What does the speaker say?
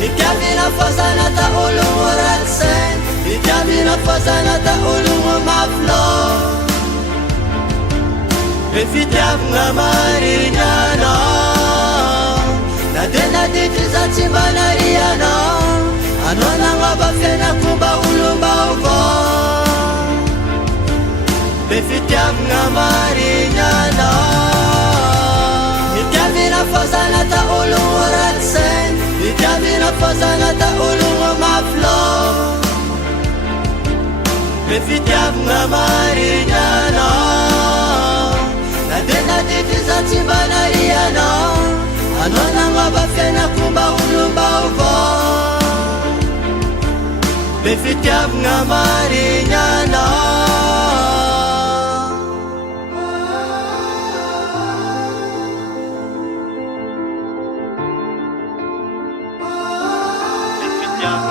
Mikavina fazanata olomo ratsen, mikavina fazanata olomo maflo. Le fitiavagna marinanao, na de nadity za tsy mba narianao, anao nagnova fiainakomba olom-baovao. Le fitiavagna marinanao, mikavina fazanata olomo ratsen, mikavina fazanata olomo maflo. Le fitiavagna marinanao, na de nadity za tsy mba narianao, anao nagnova fiainakomba olom-baovao. Le fitiavagna marinanao. Le fitiavagna